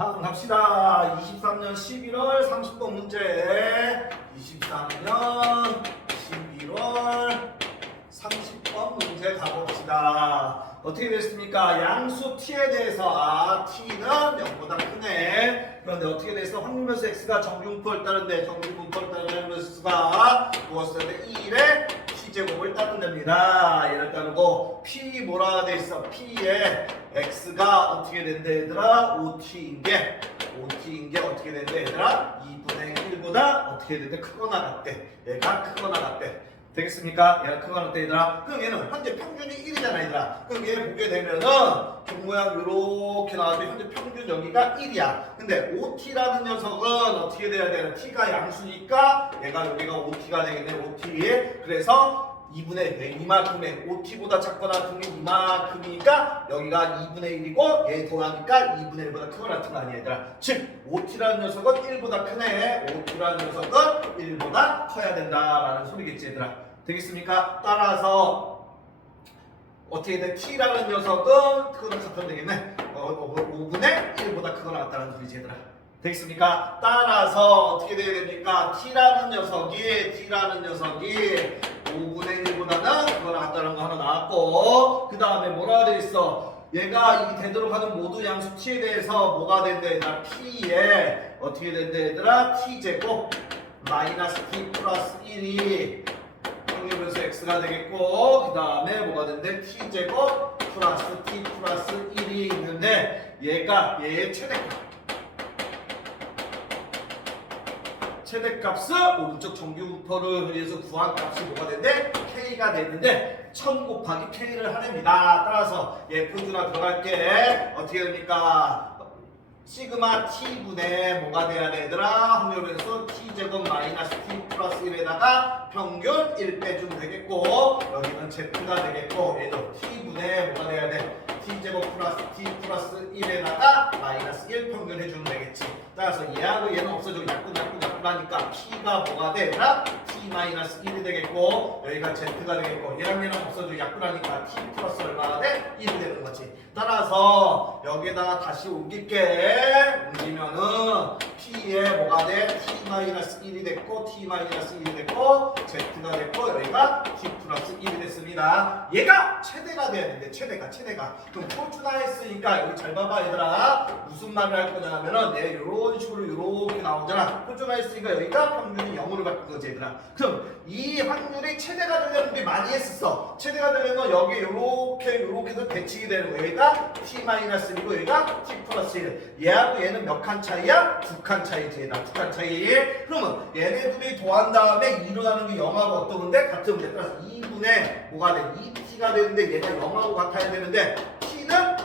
다음 갑시다. 23년 11월 30번 문제. 23년 11월 30번 문제 가봅시다. 어떻게 됐습니까? 양수 t에 대해서 t는 0보다 크네. 그런데 어떻게 됐어? 확률면수 x가 정규분포를 따른데 정규분포를 따르는 확률면수가 무엇을 때 1의 t제곱을 따른답니다. 얘를 따르고 p 뭐라 돼 있어? p에 x가 어떻게 된대 얘들아? 5t인 게 어떻게 된대 얘들아? 2분의 1보다 어떻게 된대? 크거나 같대. 얘가 크거나 같대. 되겠습니까? 얘가 크거나 같대 얘들아. 그럼 얘는 현재 평균이 1이잖아 얘들아. 그럼 얘 보게 되면은 경 모양 요렇게 나와도 현재 평균 여기가 1이야. 근데 5t라는 녀석은 어떻게 돼야 되나? t가 양수니까 얘가 여기가 5t가 되겠네. 5t. 그래서 2분의 이만큼의 5t보다 작거나 같은 게 이만큼이니까 여기가 2분의 1이고 얘 더하니까 2분의 1보다 크거나 같은 거 아니야 얘들아. 즉 5t라는 녀석은 1보다 크네. 5t라는 녀석은 1보다 커야 된다라는 소리겠지 얘들아. 되겠습니까? 따라서 어떻게 돼? t라는 녀석은 크거나 같으면 되겠네. 5분의 1보다 크거나 같다는 소리지 얘들아. 되겠습니까? 따라서 어떻게 돼야 됩니까? t라는 녀석이 5분의 1보다는 그거랑 같다는 거 하나 나왔고, 그 다음에 뭐라 돼 있어? 얘가 이 되도록 하는 모두 양수 t에 대해서 뭐가 된대 얘들아? p에 어떻게 된대 얘들아? t제곱 마이너스 t 플러스 1이 확률면수 x가 되겠고, 그 다음에 뭐가 된대? t제곱 플러스 t 플러스 1이 있는데 얘의 최대값은 오른쪽 정규분포를 위해서 구한 값이 뭐가 되는데 K가 되는데 1000 곱하기 K를 하랍니다. 따라서 표준화 들어갈게. 어떻게 됩니까? 시그마 T분의 뭐가 돼야 돼 얘들아? 확률변수 T제곱 마이너스 T 플러스 1에다가 평균 1 빼주면 되겠고, 여기는 Z가 되겠고, 얘도 T분의 뭐가 돼야 돼? T제곱 플러스 T 플러스 1에다가 마이너스 1 평균 해주면 되겠지. 따라서 얘하고 얘는 없어지고 약분하니까 P가 뭐가 돼? 얘들아? T 마이너스 1이 되겠고, 여기가 Z가 되겠고, 얘랑 없어지고 약분하니까 T 플러스 얼마가 돼? 1이 되는 거지. 따라서 여기다가 다시 옮길게. 옮기면은 P에 뭐가 돼? T 마이너스 1이 됐고, T 마이너스 1이 됐고, Z가 됐고, 여기가 T 플러스 1이 됐습니다. 얘가 최대가 돼야 되는데, 최대가. 그럼 표준화했으니까 여기 잘 봐봐 얘들아. 무슨 말을 할 거냐 하면은 얘 요런 식으로 요렇게 나오잖아. 표준화했으니까 여기가 평균이 0으로 바뀐 거지 얘들아. 그럼 이 확률이 최대가 되려면 우리 많이 했었어. 최대가 되려면 여기 요렇게도 배치게 되는 거야. 여기가 T-1이고 여기가 T 플러스 1. 얘하고 얘는 몇 칸 차이야? 2칸 차이지 얘들아. 2칸 차이. 그러면 얘네들이 더한 다음에 2로 나는 게 0하고 어떤 건데? 같은 건데. 따라서 2분의 뭐가 돼? 2t가 되는데 얘가 0하고 같아야 되는데 t는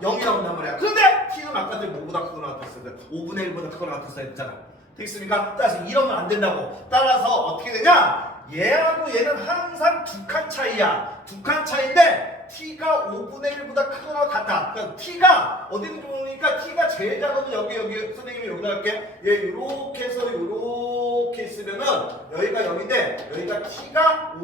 0이 나온단 말이야. 그런데 t는 아까 전에 뭐보다 크거나 같았어? 5분의 1보다 크거나 같았어야 했잖아. 되겠습니까? 따라서 이러면 안 된다고. 따라서 어떻게 되냐? 얘하고 얘는 항상 2칸 차이야. 2칸 차이인데 t가 5분의 1보다 크거나 같다. 그러니까 t가 어디는 좋으니까 t가 제일 작으면 여기 선생님이 여기다 할게. 얘 요렇게 해서 요렇게 있으면은 여기가 0인데 여기가 t가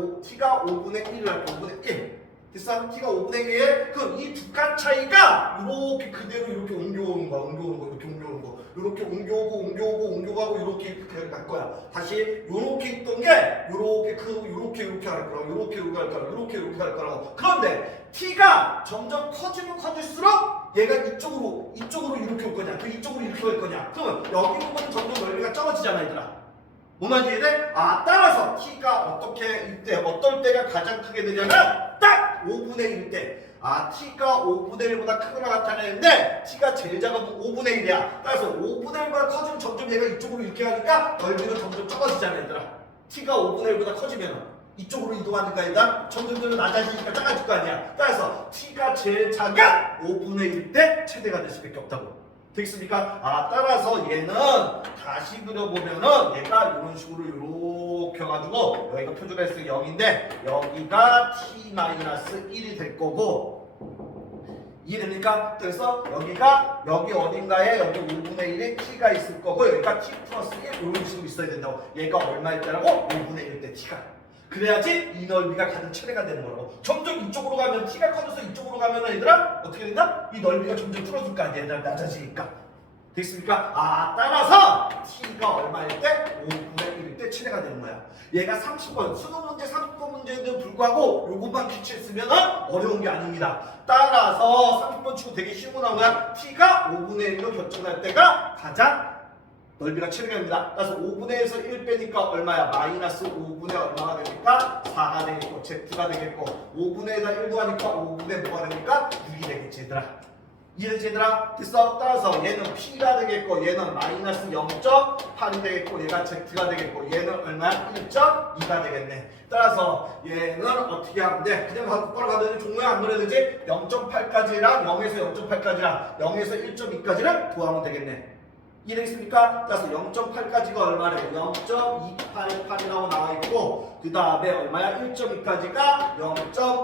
5분의 1을 할 거야. 5분의 1. 됐어? t가 5분의 1. 그럼 이 2칸 차이가 요렇게 그대로 이렇게 옮겨오는 거야. 이렇게 옮겨오는 거. 이렇게 옮겨가고 이렇게 갈 거야. 다시 요렇게 있던 게 요렇게 할 거라고. 요렇게 할 거라고. 그런데 t가 점점 커질수록 얘가 이쪽으로 이렇게 올 거냐. 이쪽으로 이렇게 올 거냐. 그러면 여기 부분은 점점 넓이가 적어지잖아 얘들아. 뭔 말인지 이해돼? 따라서 t가 어떨 때가 가장 크게 되냐면 딱 5분의 1일 때. t가 5분의 1보다 크거나 같아내는데 t가 제일 작으면 5분의 1이야. 따라서 5분의 1보다 커지면 점점 얘가 이쪽으로 이렇게 하니까 넓이는 점점 적어지잖아 얘들아. t가 5분의 1보다 커지면 이쪽으로 이동하니까 얘가 점점 낮아지니까 작아질 거 아니야. 따라서 t가 제일 작은 5분의 1일 때 최대가 될 수밖에 없다고. 되겠습니까? 따라서 얘는 다시 그려보면은 얘가 이런 식으로 이렇게 해가지고 여기가 표준화했을 때 0인데 여기가 t-1이 될 거고, 이해됩니까? 그래서 여기 어딘가에 여기 5분의 1에 t가 있을 거고 여기가 t 플러스 1 이런 식으로 있어야 된다고. 얘가 얼마일 때라고? 5분의 1 때 t가. 그래야지 이 넓이가 가장 최대가 되는 거라고. 점점 이쪽으로 가면 t가 커져서 이쪽으로 가면 얘들아 어떻게 된다? 이 넓이가 점점 줄어들 거 아니야 얘들아. 낮아지니까. 됐습니까? 따라서 t가 얼마일 때? 5분의 1일 때 7회가 되는 거야. 얘가 30번, 수능 문제 30번 문제에도 불구하고 요것만 기출했으면 어려운 게 아닙니다. 따라서 30번 치고 되게 쉬운 거 나온 거야. t가 5분의 1로 결정할 때가 가장 넓이가 7회입니다. 따라서 5분의 1에서 1 빼니까 얼마야? 마이너스 5분의 얼마가 되니까 4가 되겠고 z가 되겠고 5분의 1에다 1 더하니까 5분의 뭐가 되니까 6이 되겠지 얘들아. 이해되지 얘들아? 됐어? 따라서 얘는 p가 되겠고 얘는 마이너스 0.8이 되겠고 얘가 z가 되겠고 얘는 얼마야? 1.2가 되겠네. 따라서 얘는 어떻게 하면 돼? 그냥 바로 가도 되지? 종모야 안 그래도 되지? 0.8까지랑 0에서 0.8까지랑 0에서 1.2까지를 구하면 되겠네. 이해되겠습니까? 따라서 0.8까지가 얼마래? 0.288이라고 나와있고 그 다음에 얼마야? 1.2까지가 0.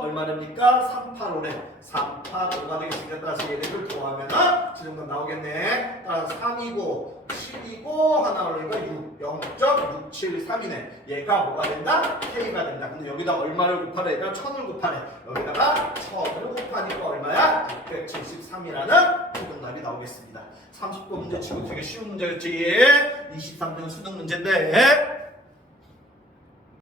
얼마랍니까? 385래. 385가 되겠으니까 따라서 얘네들 더하면 이 정도 나오겠네. 따라서 3이고 7이고 하나 올리니까 6. 0.673이네. 얘가 뭐가 된다? K가 된다. 근데 여기다 얼마를 곱하래? 얘가 1000을 곱하래. 여기다가 1000을 곱하니까 얼마야? 673이라는 정답이 나오겠습니다. 30번 문제 치고 되게 쉬운 문제였지. 23등 수능 문제인데